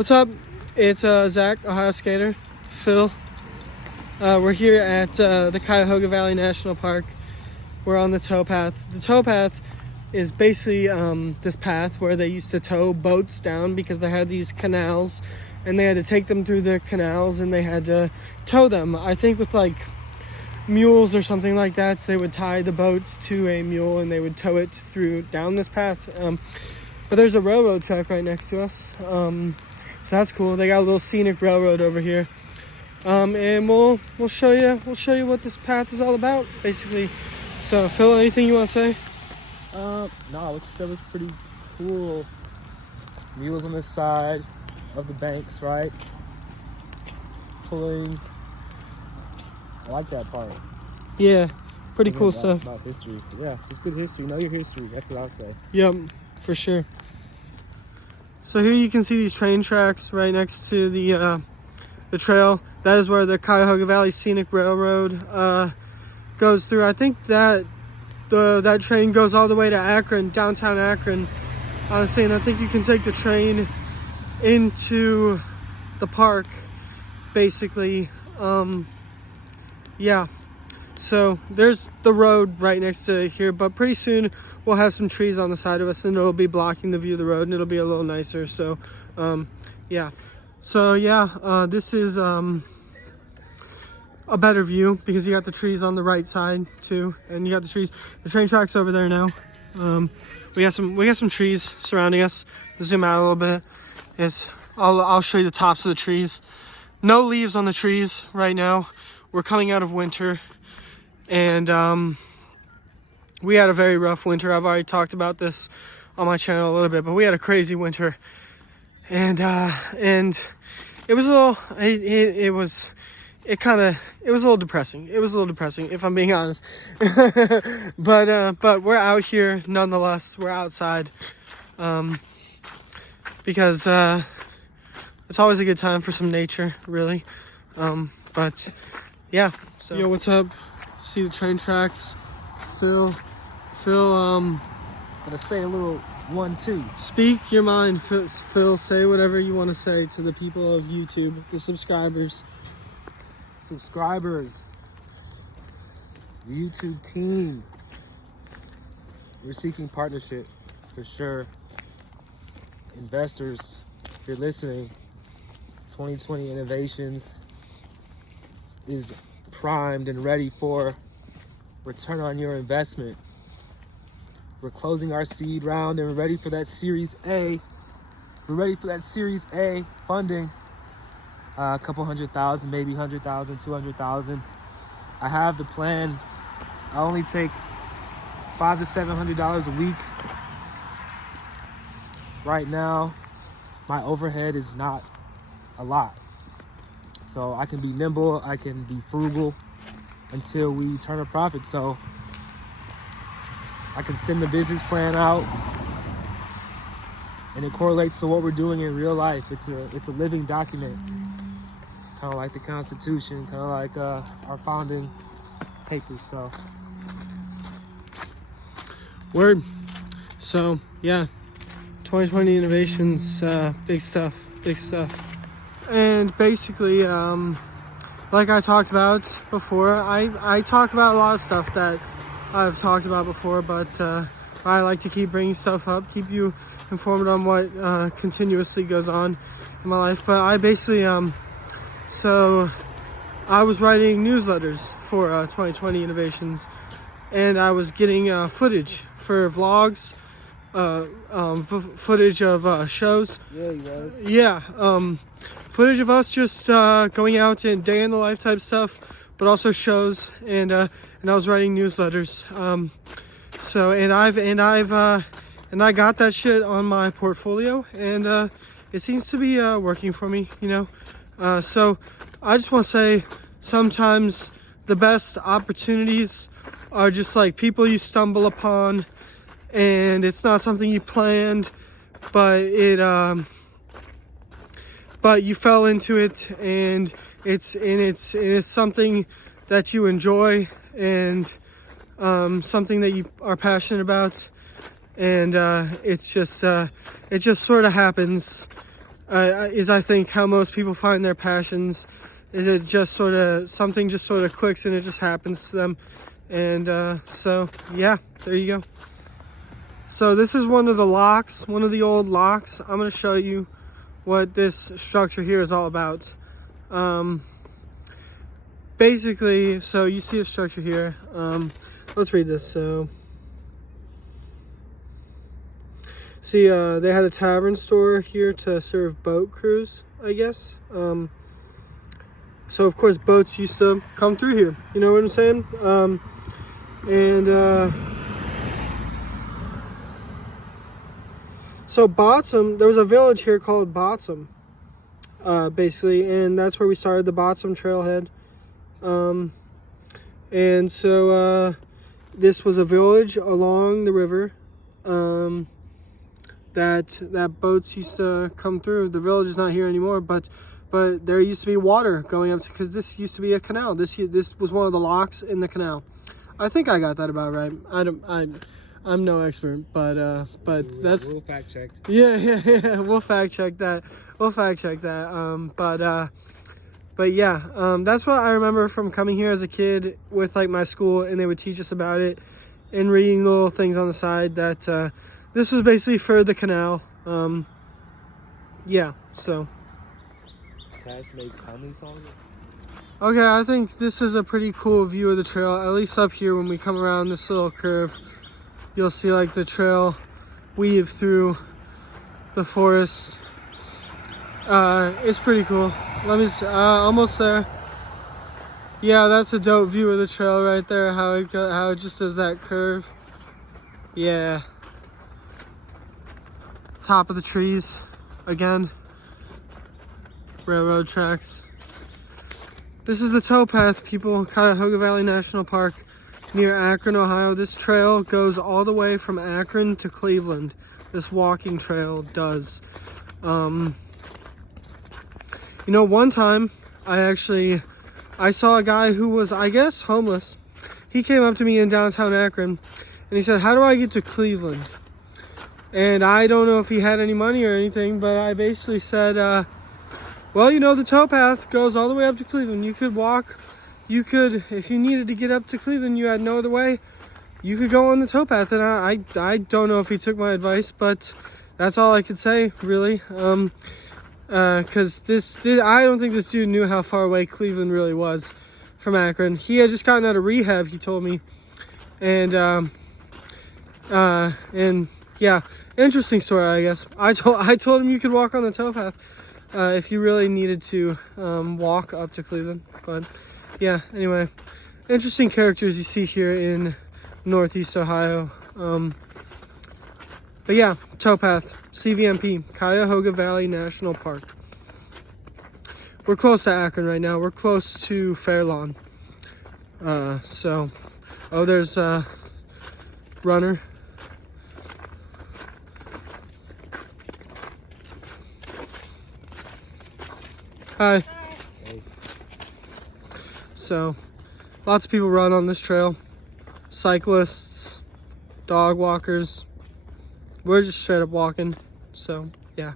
What's up? It's Zach, Ohio Skater, Phil. We're here at the Cuyahoga Valley National Park. We're on the Towpath. The Towpath is basically this path where they used to tow boats down because they had these canals and they had to take them through the canals and they had to tow them. I think with like mules or something like that, so they would tie the boats to a mule and they would tow it through down this path. But there's a railroad track right next to us. So that's cool. They got a little scenic railroad over here. And we'll show you what this path is all about, basically. So Phil, anything you want to say? No, what you said was pretty cool. Mules on the side of the banks, right? Pulling. I like that part. Yeah, pretty cool stuff. About history. Yeah, just good history. Know your history. That's what I'll say. Yep, for sure. So here you can see these train tracks right next to the trail. That is where the Cuyahoga Valley Scenic Railroad goes through. I think that that train goes all the way to Akron, downtown Akron, honestly, and I think you can take the train into the park, basically. Yeah, so there's the road right next to here, but pretty soon we'll have some trees on the side of us and it'll be blocking the view of the road and it'll be a little nicer. So yeah, this is a better view because you got the trees on the right side too, and you got the train tracks over there now. We got some trees surrounding us. Zoom out a little bit. I'll show you the tops of the trees. No leaves on the trees right now. We're coming out of winter, and we had a very rough winter. I've already talked about this on my channel a little bit, but we had a crazy winter, and it was a little, it was a little depressing. It was a little depressing, if I'm being honest. But we're out here nonetheless. We're outside, because it's always a good time for some nature, really. But yeah. So yo, what's up? See the train tracks. Phil, Gonna say a little 1-2. Speak your mind, Phil. Say whatever you want to say to the people of YouTube, the subscribers. The YouTube team. We're seeking partnership for sure. Investors, if you're listening, 2020 Innovations is primed and ready for return on your investment. We're closing our seed round and we're ready for that Series A. We're ready for that Series A funding. A couple $100,000, maybe $100,000, $200,000. I have the plan. I only take $500 to $700 a week. Right now, my overhead is not a lot. So I can be nimble, I can be frugal until we turn a profit. So I can send the business plan out and it correlates to what we're doing in real life. It's a living document, kind of like the Constitution, kind of like our founding papers. So Word. So yeah, 2020 Innovations, big stuff. And basically, like I talked about before, I talk about a lot of stuff that I've talked about before, but I like to keep bringing stuff up, keep you informed on what continuously goes on in my life. But I basically, so I was writing newsletters for 2020 Innovations, and I was getting footage for vlogs, footage of shows. yeah, you guys. Yeah, footage of us just going out and day in the life type stuff, but also shows, and I was writing newsletters. So I got that shit on my portfolio, and it seems to be working for me, you know. So I just want to say, sometimes the best opportunities are just like people you stumble upon, and it's not something you planned, but but you fell into it, and it's something that you enjoy, and something that you are passionate about, and it just sort of happens is I think how most people find their passions. Is it just sort of something just sort of clicks and it just happens to them. And so yeah, there you go. So this is one of the locks, one of the old locks. I'm going to show you what this structure here is all about. Basically, so you see a structure here. Let's read this. So see, they had a tavern store here to serve boat crews, I guess. So of course boats used to come through here, you know what I'm saying? So Botsam, there was a village here called Botsam, basically, and that's where we started the Botsam trailhead. And so this was a village along the river that boats used to come through. The village is not here anymore, but there used to be water going up because this used to be a canal. This was one of the locks in the canal. I think I got that about right. I'm no expert, but that's, we'll fact check. Yeah. We'll fact check that. But yeah, that's what I remember from coming here as a kid with like my school, and they would teach us about it and reading little things on the side that this was basically for the canal. Yeah, so. Cash makes how many songs? Okay, I think this is a pretty cool view of the trail, at least up here when we come around this little curve. You'll see like the trail weave through the forest. It's pretty cool. Let me see, almost there. Yeah, that's a dope view of the trail right there, how it just does that curve. Yeah. Top of the trees again. Railroad tracks. This is the Towpath, people. Cuyahoga Valley National Park near Akron, Ohio. This trail goes all the way from Akron to Cleveland. This walking trail does. You know, one time I saw a guy who was, I guess, homeless. He came up to me in downtown Akron and he said, "How do I get to Cleveland?" And I don't know if he had any money or anything, but I basically said, well, you know, the Towpath goes all the way up to Cleveland. You could walk, if you needed to get up to Cleveland, you had no other way, you could go on the Towpath. And I don't know if he took my advice, but that's all I could say, really. Because I don't think this dude knew how far away Cleveland really was from Akron. He had just gotten out of rehab, he told me. And yeah, interesting story, I guess. I told him you could walk on the Towpath if you really needed to walk up to Cleveland. But yeah, anyway, interesting characters you see here in Northeast Ohio. But yeah, Towpath, CVMP, Cuyahoga Valley National Park. We're close to Akron right now. We're close to Fairlawn. Oh, there's Runner. Hi. Hey. So, lots of people run on this trail. Cyclists, dog walkers. We're just straight up walking. So, yeah.